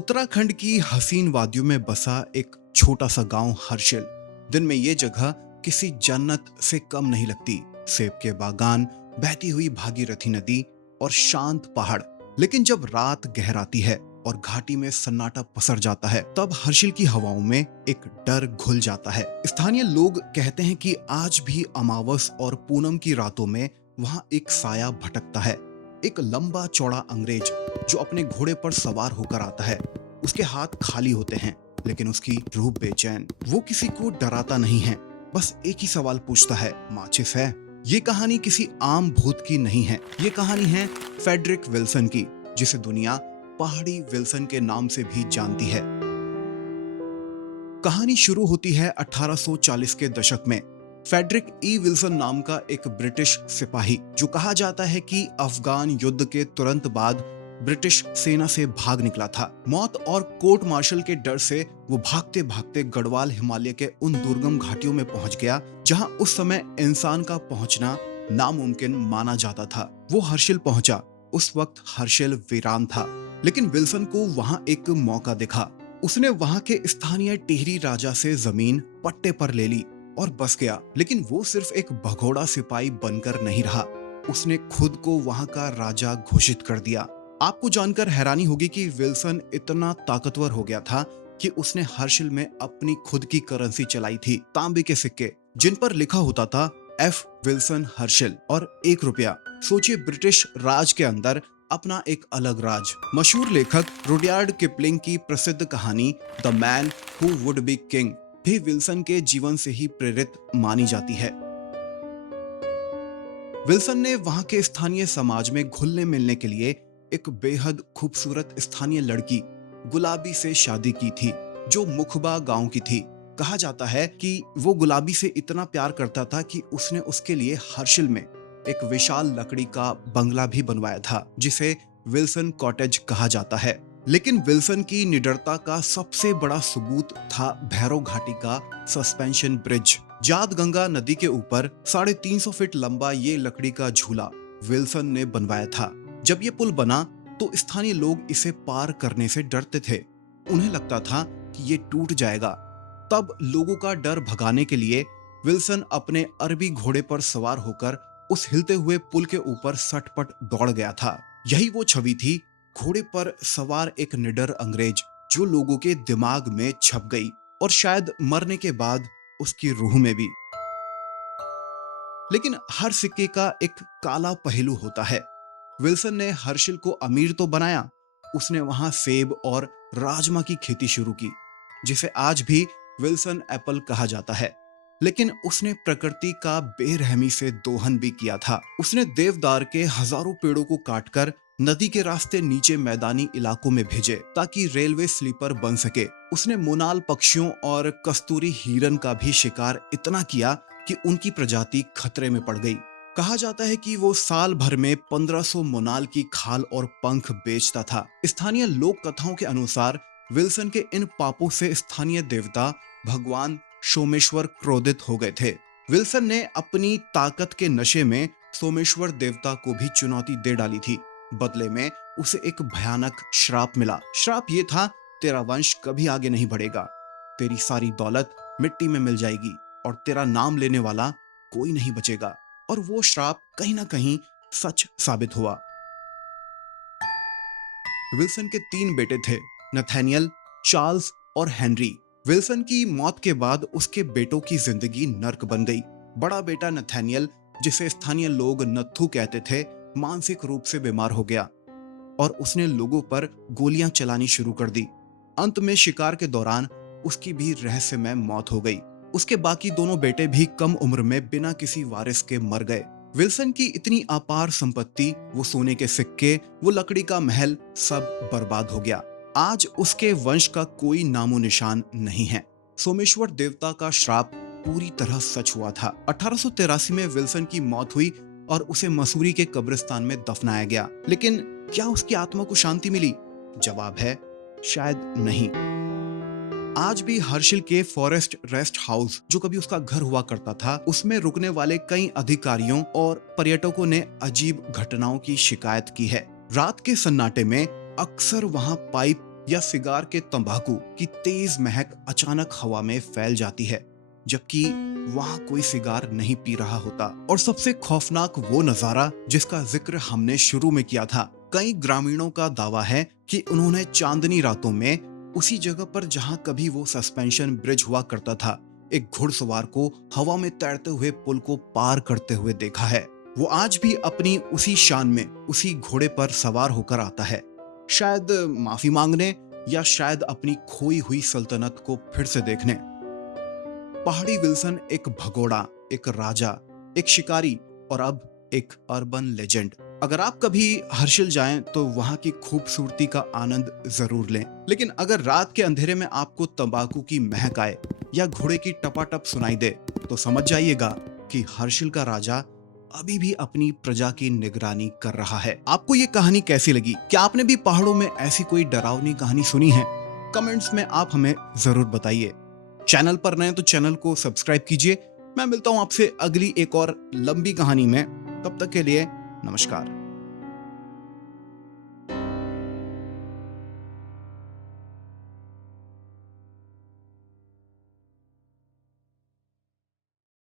उत्तराखंड की हसीन वादियों में बसा एक छोटा सा गांव हर्षिल। दिन में ये जगह किसी जन्नत से कम नहीं लगती। सेब के बागान, बहती हुई भागीरथी नदी और शांत पहाड़। लेकिन जब रात गहराती है और घाटी में सन्नाटा पसर जाता है, तब हर्षिल की हवाओं में एक डर घुल जाता है। स्थानीय लोग कहते हैं कि आज भी अमावस और पूनम की रातों में वहां एक साया भटकता है। एक लंबा चौड़ा अंग्रेज जो अपने घोड़े पर सवार होकर आता है। उसके हाथ खाली होते हैं, लेकिन उसकी रूह बेचैन। वो किसी को डराता नहीं है, बस एक ही सवाल पूछता है, माचिस है? ये कहानी किसी आम भूत की नहीं है। ये कहानी है फेडरिक विल्सन की, जिसे दुनिया पहाड़ी विल्सन के नाम से भी जानती है। कहानी शुरू होती है 1840 के दशक में। फेडरिक ई विल्सन नाम का एक ब्रिटिश सिपाही, जो कहा जाता है कि अफगान युद्ध के तुरंत बाद ब्रिटिश सेना से भाग निकला था। मौत और कोर्ट मार्शल के डर से वो भागते भागते गढ़वाल हिमालय के उन दुर्गम घाटियों में पहुंच गया, जहां उस समय इंसान का पहुंचना नामुमकिन माना जाता था। वो हर्षिल पहुंचा। उस वक्त हर्षिल वीरान था, लेकिन विल्सन को वहां एक मौका दिखा। उसने वहां के स्थानीय टिहरी राजा से जमीन पट्टे पर ले ली और बस गया। लेकिन वो सिर्फ एक भगोड़ा सिपाही बनकर नहीं रहा, उसने खुद को वहां का राजा घोषित कर दिया। आपको जानकर हैरानी होगी कि विल्सन इतना ताकतवर हो गया था कि उसने हर्षिल में अपनी खुद की करेंसी चलाई थी, तांबे के सिक्के, जिन पर लिखा होता था एफ विल्सन हर्षिल और 1 रुपया। सोचिए, ब्रिटिश राज के अंदर अपना एक अलग राज। मशहूर लेखक रुडयार्ड किपलिंग की प्रसिद्ध कहानी the man who would be king भी विल्सन के जीवन से ही प्रेरित मानी जाती है। विल्सन ने वहां के स्थानीय समाज में घुलने मिलने के लिए एक बेहद खूबसूरत स्थानीय लड़की गुलाबी से शादी की थी, जो मुखबा गांव की थी। कहा जाता है कि वो गुलाबी से इतना प्यार करता था कि उसने उसके लिए हर्षिल में एक विशाल लकड़ी का बंगला भी बनवाया था, जिसे विल्सन कॉटेज कहा जाता है। लेकिन विल्सन की निडरता का सबसे बड़ा सबूत था भैरव घाटी का सस्पेंशन ब्रिज। जाद गंगा नदी के ऊपर 350 फीट लंबा ये लकड़ी का झूला विल्सन ने बनवाया था। जब ये पुल बना तो स्थानीय लोग इसे पार करने से डरते थे। उन्हें लगता था कि ये टूट जाएगा। तब लोगों का डर भगाने के लिए विल्सन अपने अरबी घोड़े पर सवार होकर उस हिलते हुए पुल के ऊपर सटपट दौड़ गया था। यही वो छवि थी, घोड़े पर सवार एक निडर अंग्रेज, जो लोगों के दिमाग में छप गई और शायद मरने के बाद उसकी रूह में भी। लेकिन हर सिक्के का एक काला पहलू होता है। विल्सन ने हर्षिल को अमीर तो बनाया, उसने वहां सेब और राजमा की खेती शुरू की, जिसे आज भी विल्सन एप्पल कहा जाता है। लेकिन उसने प्रकृति का बेरहमी से दोहन भी किया था। उसने देवदार के हजारों पेड़ों को काटकर नदी के रास्ते नीचे मैदानी इलाकों में भेजे, ताकि रेलवे स्लीपर बन सके। उसने मोनाल पक्षियों और कस्तूरी हिरन का भी शिकार इतना किया कि उनकी प्रजाति खतरे में पड़ गई। कहा जाता है कि वो साल भर में 1500 मोनाल की खाल और पंख बेचता था। स्थानीय लोक कथाओं के अनुसार विल्सन के इन पापों से स्थानीय देवता भगवान सोमेश्वर क्रोधित हो गए थे। विल्सन ने अपनी ताकत के नशे में सोमेश्वर देवता को भी चुनौती दे डाली थी। बदले में उसे एक भयानक श्राप मिला। श्राप ये था, तेरा वंश कभी आगे नहीं बढ़ेगा, तेरी सारी दौलत मिट्टी में मिल जाएगी और तेरा नाम लेने वाला कोई नहीं बचेगा। और वो श्राप कहीं ना कहीं सच साबित हुआ। विल्सन के 3 बेटे थे, नथानियल, चार्ल्स और हेनरी। विल्सन की मौत के बाद उसके बेटों की जिंदगी नर्क बन गई। बड़ा बेटा नथानियल, जिसे स्थानीय लोग नत्थू कहते थे, मानसिक रूप से बीमार हो गया और उसने लोगों पर गोलियां चलानी शुरू कर दी। अंत में शिकार के दौरान उसकी भी रहस्यमय मौत हो गई। उसके बाकी दोनों बेटे भी कम उम्र में बिना किसी वारिस के मर गए। विल्सन की इतनी अपार संपत्ति, वो सोने के सिक्के, वो लकड़ी का महल, सब बर्बाद हो गया। आज उसके वंश का कोई नामो निशान नहीं है। सोमेश्वर देवता का श्राप पूरी तरह सच हुआ था। 1883 में विल्सन की मौत हुई और उसे मसूरी के कब्रिस्तान में दफनाया गया। लेकिन क्या उसकी आत्मा को शांति मिली? जवाब है शायद नहीं। आज भी हर्षिल के फॉरेस्ट रेस्ट हाउस, जो कभी उसका घर हुआ करता था, उसमें रुकने वाले कई अधिकारियों और पर्यटकों ने अजीब घटनाओं की शिकायत की है। रात के सन्नाटे में अक्सर वहां पाइप या सिगार के तंबाकू की तेज महक अचानक हवा में फैल जाती है, जबकि वहां कोई सिगार नहीं पी रहा होता। और सबसे खौफनाक वो नजारा जिसका जिक्र हमने शुरू में किया था। कई ग्रामीणों का दावा है कि उन्होंने चांदनी रातों में उसी जगह पर जहां कभी वो सस्पेंशन ब्रिज हुआ करता था, एक घुड़सवार को हवा में तैरते हुए पुल को पार करते हुए देखा है। वो आज भी अपनी उसी शान में उसी घोड़े पर सवार होकर आता है, शायद माफी मांगने या शायद अपनी खोई हुई सल्तनत को फिर से देखने। पहाड़ी विल्सन एक भगोड़ा, एक राजा, एक शिकारी और अब एक अर्बन लेजेंड। अगर आप कभी हर्षिल जाएं तो वहां की खूबसूरती का आनंद जरूर लें, लेकिन अगर रात के अंधेरे में आपको तंबाकू की महक आए या घोड़े की टपाटप सुनाई दे तो समझ जाइएगा कि हर्षिल का राजा अभी भी अपनी प्रजा की निगरानी कर रहा है। आपको ये कहानी कैसी लगी? क्या आपने भी पहाड़ों में ऐसी कोई डरावनी कहानी सुनी है? कमेंट्स में आप हमें जरूर बताइए। चैनल पर नए तो चैनल को सब्सक्राइब कीजिए। मैं मिलता हूं आपसे अगली एक और लंबी कहानी में। तब तक के लिए नमस्कार।